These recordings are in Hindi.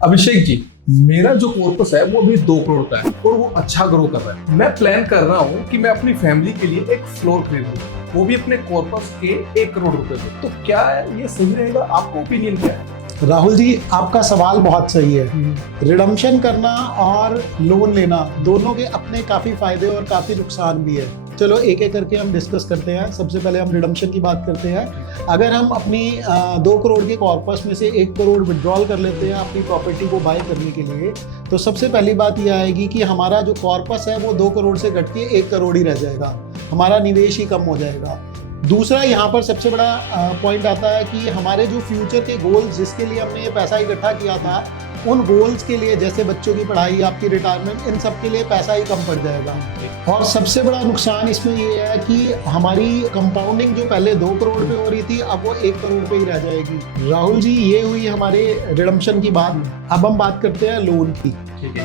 अभिषेक जी, मेरा जो कॉर्पस है वो अभी 2 करोड़ का है और वो अच्छा ग्रो कर रहा है। मैं प्लान कर रहा हूँ कि मैं अपनी फैमिली के लिए एक फ्लोर खरीदूं, वो भी अपने कॉर्पस के 1 करोड़ रुपए में। तो क्या ये सही रहेगा? आपका ओपिनियन क्या है? राहुल जी, आपका सवाल बहुत सही है। रिडम्पशन करना और लोन लेना दोनों के अपने काफी फायदे और काफी नुकसान भी है। चलो एक एक करके हम डिस्कस करते हैं। सबसे पहले हम रिडम्पशन की बात करते हैं। अगर हम अपनी 2 करोड़ के कॉर्पस में से 1 करोड़ विड्रॉल कर लेते हैं अपनी प्रॉपर्टी को बाय करने के लिए, तो सबसे पहली बात यह आएगी कि हमारा जो कॉर्पस है वो 2 करोड़ से घट के 1 करोड़ ही रह जाएगा। हमारा निवेश ही कम हो जाएगा। दूसरा यहाँ पर सबसे बड़ा पॉइंट आता है कि हमारे जो फ्यूचर के गोल्स जिसके लिए हमने ये पैसा इकट्ठा किया था, उन गोल्स के लिए, जैसे बच्चों की पढ़ाई, आपकी रिटायरमेंट, इन सब के लिए पैसा ही कम पड़ जाएगा। और सबसे बड़ा नुकसान इसमें ये है कि हमारी कंपाउंडिंग जो पहले 2 करोड़ पे हो रही थी, अब वो 1 करोड़ पे ही रह जाएगी। राहुल जी, ये हुई हमारे रिडम्पशन की बात। अब हम बात करते हैं लोन की।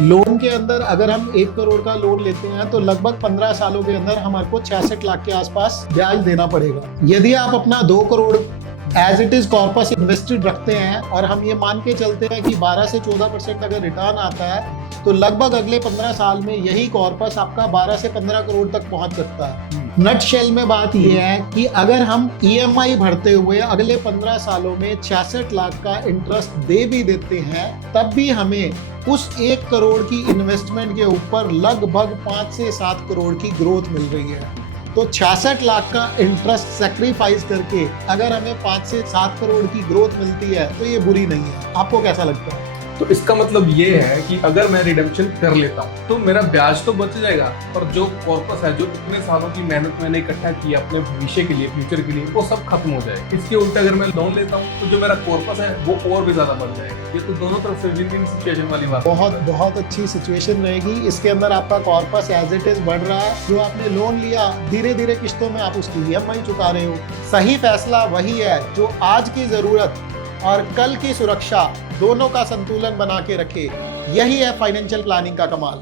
लोन के अंदर अगर हम 1 करोड़ का लोन लेते हैं तो लगभग 15 सालों के अंदर हमारे को 66 लाख के आसपास ब्याज देना पड़ेगा। यदि आप अपना 2 crore as it is corpus invested रखते हैं और हम ये मान के चलते हैं कि 12 से 14% अगर रिटर्न आता है, तो लगभग अगले 15 साल में यही कॉर्पस आपका 12 से 15 करोड़ तक पहुंच सकता है। नट शेल में बात यह है कि अगर हम EMI भरते हुए अगले 15 सालों में 66 लाख का इंटरेस्ट दे भी देते हैं, तब भी हमें उस 1 करोड़ की इन्वेस्टमेंट के ऊपर लगभग 5 से 7 करोड़ की ग्रोथ मिल रही है। तो 66 लाख का इंटरेस्ट सेक्रीफाइस करके अगर हमें 5 से 7 करोड़ की ग्रोथ मिलती है तो ये बुरी नहीं है। आपको कैसा लगता है? तो इसका मतलब ये है कि अगर मैं रिडेम्पशन कर लेता हूँ तो मेरा ब्याज तो बच जाएगा, पर जो कॉर्पस है, जो इतने सालों की मेहनत मैंने इकट्ठा की अपने भविष्य के लिए, फ्यूचर के लिए, वो सब खत्म हो जाएगा। इसके उल्टे अगर मैं लोन लेता हूँ तो जो मेरा कॉर्पस है वो और भी ज्यादा बढ़ जाएगा। ये तो दोनों तरफ से विन विन सिचुएशन वाली बात है। बहुत अच्छी सिचुएशन रहेगी। इसके अंदर आपका कॉर्पस एज इट इज बढ़ रहा है। जो आपने लोन लिया, धीरे धीरे किस्तों में आप उसकी EMI चुका रहे हो। सही फैसला वही है जो आज की जरूरत और कल की सुरक्षा दोनों का संतुलन बना के रखे। यही है फाइनेंशियल प्लानिंग का कमाल।